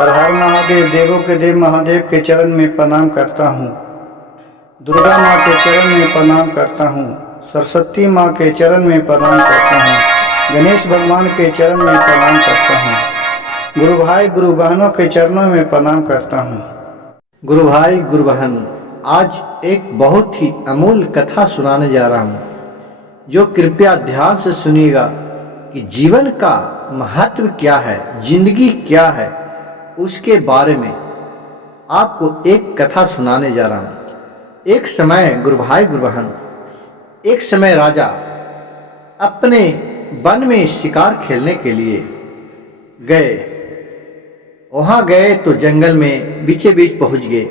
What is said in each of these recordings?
हर हर महादेव, देवों के देव महादेव के चरण में प्रणाम करता हूँ। दुर्गा माँ के चरण में प्रणाम करता हूँ। सरस्वती माँ के चरण में प्रणाम करता हूँ। गणेश भगवान के चरण में प्रणाम करता हूँ। गुरु भाई गुरु बहनों के चरणों में प्रणाम करता हूँ। गुरु भाई गुरु बहन, आज एक बहुत ही अमूल्य कथा सुनाने जा रहा हूँ, जो कृपया ध्यान से सुनिएगा कि जीवन का महत्व क्या है, जिंदगी क्या है, उसके बारे में आपको एक कथा सुनाने जा रहा हूँ। एक समय गुरु भाई गुरु बहन, एक समय राजा अपने वन में शिकार खेलने के लिए गए। वहां गए तो जंगल में बीचे बीच पहुंच गए।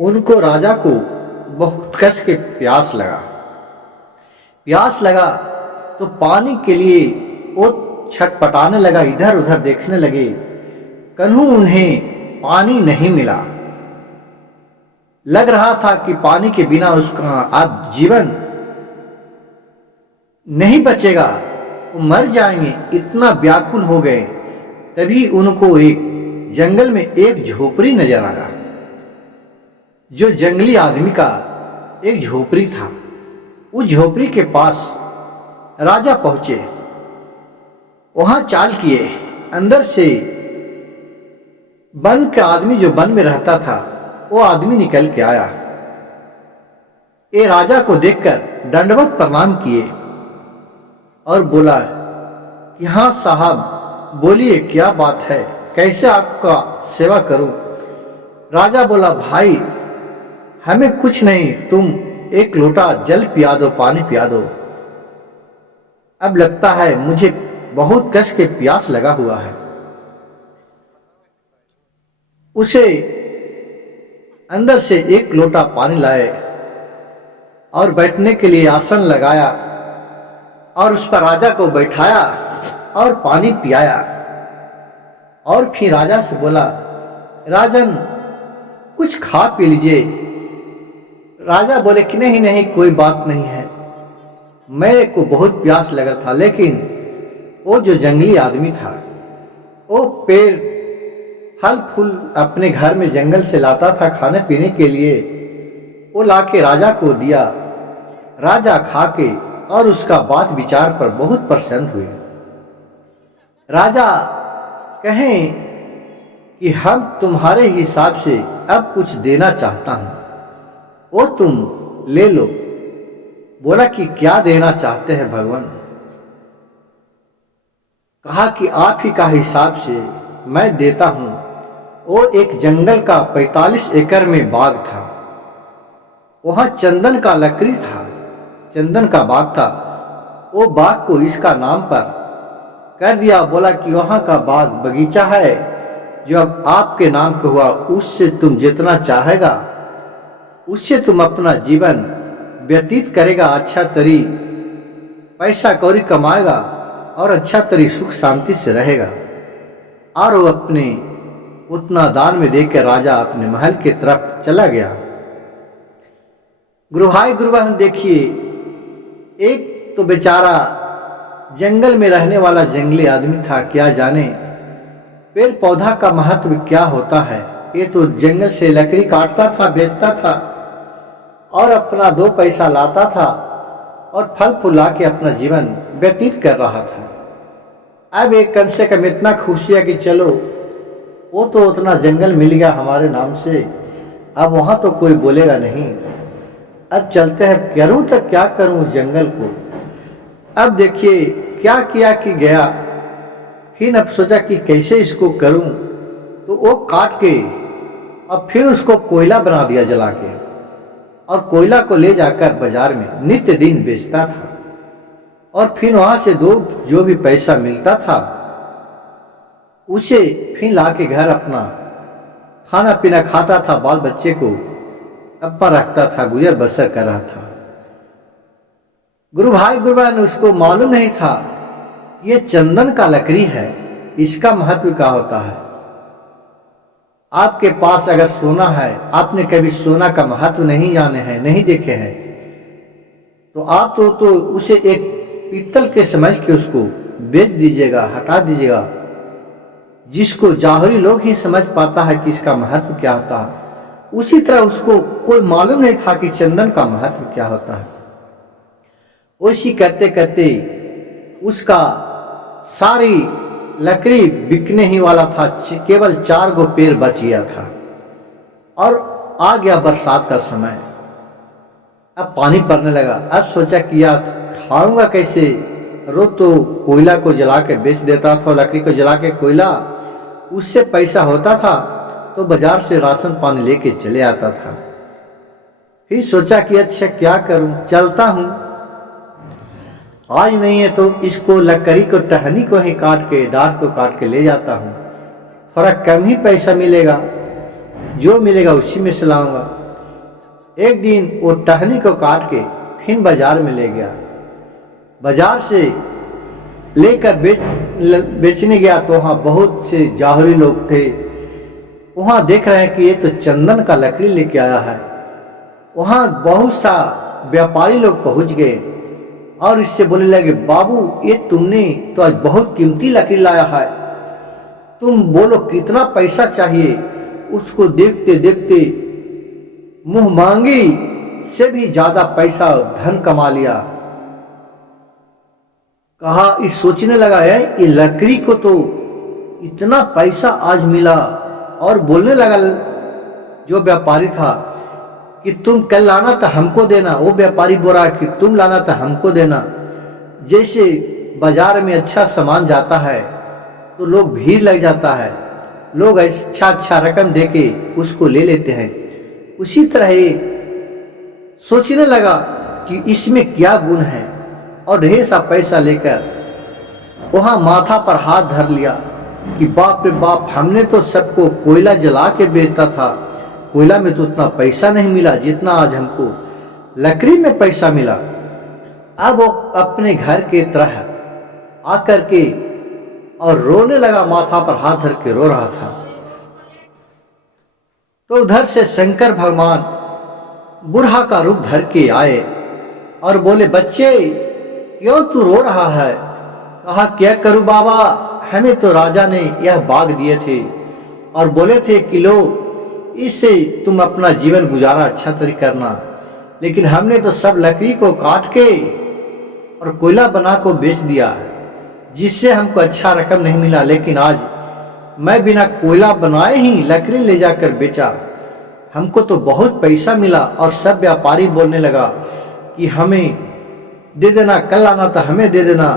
उनको राजा को बहुत कस के प्यास लगा तो पानी के लिए वो छटपटाने लगा, इधर उधर देखने लगे। कन्हू उन्हें पानी नहीं मिला। लग रहा था कि पानी के बिना उसका अब जीवन नहीं बचेगा, वो मर जाएंगे, इतना व्याकुल हो गए। तभी उनको एक जंगल में एक झोपड़ी नजर आया, जो जंगली आदमी का एक झोपड़ी था। उस झोपड़ी के पास राजा पहुंचे, वहां चाल किए। अंदर से वन का आदमी, जो वन में रहता था, वो आदमी निकल के आया। ये राजा को देखकर दंडवत प्रणाम किए और बोला कि हाँ साहब, बोलिए क्या बात है, कैसे आपका सेवा करूं। राजा बोला, भाई हमें कुछ नहीं, तुम एक लोटा जल पिया दो, पानी पिया दो। अब लगता है मुझे बहुत कस के प्यास लगा हुआ है। उसे अंदर से एक लोटा पानी लाए और बैठने के लिए आसन लगाया और उस पर राजा को बैठाया और पानी पियाया। और फिर राजा से बोला, राजन कुछ खा पी लीजिए। राजा बोले कि नहीं नहीं, कोई बात नहीं है, मेरे को बहुत प्यास लगा था। लेकिन वो जो जंगली आदमी था, वो पेड़ फल फूल अपने घर में जंगल से लाता था खाने पीने के लिए। वो लाके राजा को दिया। राजा खा के और उसका बात विचार पर बहुत प्रसन्न हुए। राजा कहें कि हम तुम्हारे हिसाब से अब कुछ देना चाहता हूं, वो तुम ले लो। बोला कि क्या देना चाहते हैं भगवान। कहा कि आप ही का हिसाब से मैं देता हूं। वो एक जंगल का 45 एकड़ में बाग था। वहां चंदन का लकड़ी था, चंदन का बाग था। वो बाग को इसका नाम पर कर दिया। बोला कि वहां का बाग बगीचा है, जो अब आपके नाम का हुआ। उससे तुम जितना चाहेगा, उससे तुम अपना जीवन व्यतीत करेगा, अच्छा तरी पैसा कौड़ी कमाएगा और अच्छा तरी सुख शांति से रहेगा। और वो अपने उतना दान में देकर राजा अपने महल की तरफ चला गया। गुरु भाई गुरु बहन, देखिए, एक तो बेचारा जंगल में रहने वाला जंगली आदमी था, क्या जाने पेड़ पौधा का महत्व क्या होता है। ये तो जंगल से लकड़ी काटता था, बेचता था और अपना 2 पैसा लाता था और फल फूल ला के अपना जीवन व्यतीत कर रहा था। अब एक कम से कम इतना खुशी है कि चलो, वो तो उतना जंगल मिल गया हमारे नाम से, अब वहां तो कोई बोलेगा नहीं। अब चलते हैं, करूं तो क्या करूं उस जंगल को। अब देखिए क्या किया कि गया। फिर अब सोचा कि कैसे इसको करूं, तो वो काट के और फिर उसको कोयला बना दिया जला के, और कोयला को ले जाकर बाजार में नित्य दिन बेचता था। और फिर वहां से जो भी पैसा मिलता था, उसे फिर लाके घर अपना खाना पीना खाता था, बाल बच्चे को अपना रखता था, गुजर बसर कर रहा था। गुरु भाई गुरु बहन, उसको मालूम नहीं था ये चंदन का लकड़ी है, इसका महत्व क्या होता है। आपके पास अगर सोना है, आपने कभी सोना का महत्व नहीं जाने हैं, नहीं देखे हैं, तो आप तो उसे एक पीतल के समझ के उसको बेच दीजिएगा, हटा दीजिएगा। जिसको जाहरी लोग ही समझ पाता है कि इसका महत्व क्या होता है, उसी तरह उसको कोई मालूम नहीं था कि चंदन का महत्व क्या होता है। उसी करते करते उसका सारी लकड़ी बिकने ही वाला था, केवल 4 गो पेड़ बच गया था और आ गया बरसात का समय। अब पानी पड़ने लगा। अब सोचा कि यार खाऊंगा कैसे, रोज तो कोयला को जला के बेच देता था, लकड़ी को जला के कोयला, उससे पैसा होता था तो बाजार से राशन पानी लेके चले आता था। फिर सोचा कि अच्छा क्या करूं, चलता हूं, आज नहीं है तो इसको लकड़ी को टहनी को ही काट के, डार को काट के ले जाता हूं, थोड़ा कम ही पैसा मिलेगा, जो मिलेगा उसी में से लाऊंगा। एक दिन वो टहनी को काट के फिर बाजार में ले गया। बाजार से लेकर बेचने गया तो वहाँ बहुत से जाहरी लोग थे। वहाँ देख रहे हैं कि ये तो चंदन का लकड़ी लेके आया है। वहाँ बहुत सा व्यापारी लोग पहुँच गए और इससे बोलने लगे, बाबू ये तुमने तो आज बहुत कीमती लकड़ी लाया है, तुम बोलो कितना पैसा चाहिए। उसको देखते देखते मुंह मांगी से भी ज्यादा पैसा धन कमा लिया। कहा, इस सोचने लगा है ये लकड़ी को तो इतना पैसा आज मिला, और बोलने लगा जो व्यापारी था कि तुम कल लाना था हमको देना। वो व्यापारी बोल रहा कि तुम लाना था हमको देना। जैसे बाजार में अच्छा सामान जाता है तो लोग भीड़ लग जाता है, लोग अच्छा रकम देके उसको ले लेते हैं, उसी तरह ये सोचने लगा कि इसमें क्या गुण है, और ढेर सा पैसा लेकर वहां माथा पर हाथ धर लिया कि बाप रे बाप, हमने तो सबको कोयला जला के बेचता था, कोयला में तो उतना पैसा नहीं मिला जितना आज हमको लकड़ी में पैसा मिला। अब वो अपने घर के तरह आकर के और रोने लगा, माथा पर हाथ धर के रो रहा था। तो उधर से शंकर भगवान बुढ़ा का रूप धर के आए और बोले, बच्चे क्यों तू रो रहा है? कहा, क्या करूं बाबा, हमें तो राजा ने यह बाग दिए थे और बोले थे कि लो इससे तुम अपना जीवन गुजारा अच्छा तरीके करना, लेकिन हमने तो सब लकड़ी को काट के और कोयला बना को बेच दिया, जिससे हमको अच्छा रकम नहीं मिला। लेकिन आज मैं बिना कोयला बनाए ही लकड़ी ले जाकर बेचा, हमको तो बहुत पैसा मिला। और सब व्यापारी बोलने लगा कि हमें दे देना, कल आना था हमें दे देना।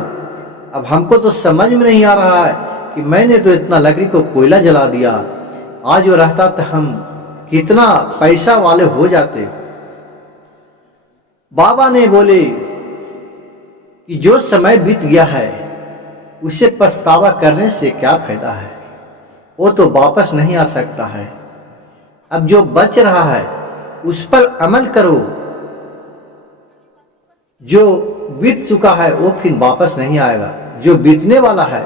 अब हमको तो समझ में नहीं आ रहा है कि मैंने तो इतना लकड़ी को कोयला जला दिया, आज वो रहता तो हम कितना पैसा वाले हो जाते। बाबा ने बोले कि जो समय बीत गया है उसे पछतावा करने से क्या फायदा है, वो तो वापस नहीं आ सकता है। अब जो बच रहा है उस पर अमल करो, जो बीत चुका है वो फिर वापस नहीं आएगा, जो बीतने वाला है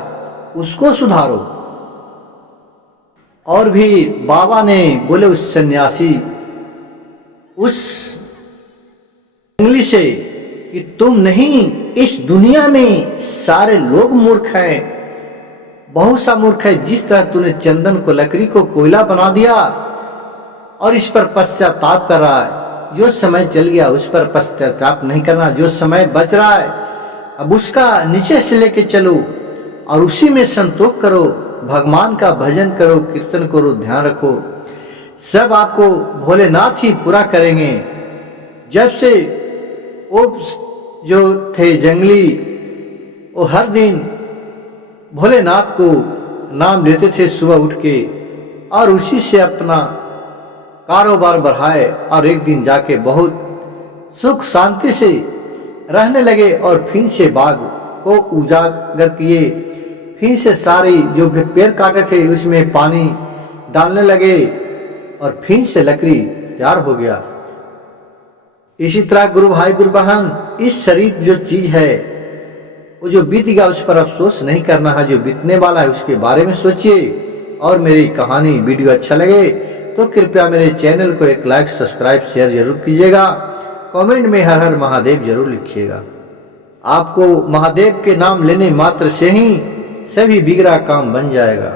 उसको सुधारो। और भी बाबा ने बोले उस सन्यासी, उस जंगली से कि तुम नहीं, इस दुनिया में सारे लोग मूर्ख हैं, बहुत सा मूर्ख है। जिस तरह तूने चंदन को, लकड़ी को कोयला बना दिया और इस पर पश्चाताप कर रहा है, जो समय चल गया उस पर पश्चाताप नहीं करना। जो समय बच रहा है अब उसका नीचे से लेके चलो और उसी में संतोष करो, भगवान का भजन करो, कीर्तन करो, ध्यान रखो, सब आपको भोलेनाथ ही पूरा करेंगे। जब से वो जो थे जंगली, वो हर दिन भोलेनाथ को नाम लेते थे सुबह उठ के, और उसी से अपना कारोबार बढ़ाए और एक दिन जाके बहुत सुख शांति से रहने लगे। और फिर से बाग को उजागर किए, फिर से सारी जो भी पेड़ काटे थे उसमें पानी डालने लगे और फिर से लकड़ी तैयार हो गया। इसी तरह गुरु भाई गुरु बहन, इस शरीर जो चीज है वो जो बीत गया उस पर अफसोस नहीं करना है, जो बीतने वाला है उसके बारे में सोचिए। और मेरी कहानी वीडियो अच्छा लगे तो कृपया मेरे चैनल को एक लाइक, सब्सक्राइब, शेयर जरूर कीजिएगा। कमेंट में हर हर महादेव जरूर लिखिएगा। आपको महादेव के नाम लेने मात्र से ही सभी बिगड़ा काम बन जाएगा।